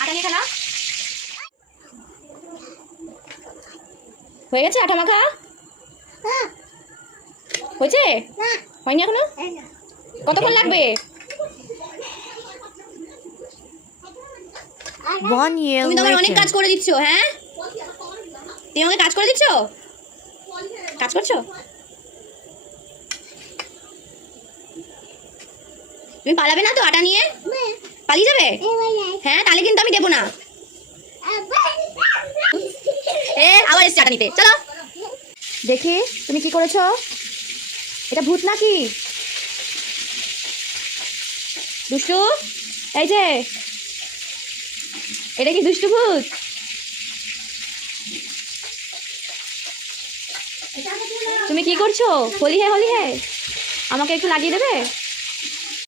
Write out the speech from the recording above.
আটা নিয়ে খেলা হয়ে গেছে। আটা মাখা হয়েছে? হয়নি এখনো? কতক্ষণ লাগবে? 1 year তুমি তো আমার অনেক later. কাজ করে দিচ্ছ। হ্যাঁ, তুমি আমাকে কাজ করে দিচ্ছ। কাজ করছো? তুমি পালাবে না তো আটা নিয়ে? পালিয়ে যাবে? হ্যাঁ, তাহলে কিন্তু আমি দেবো না। আবার এসছে আটা নিতে। চলো দেখি তুমি কি করেছো। এটা ভূত নাকি? দুষ্টু, এই যে এটা কি দুষ্টু ভূত? তুমি কি করছো? হোলি হে, হোলি হে, আমাকে একটু লাগিয়ে দেবে?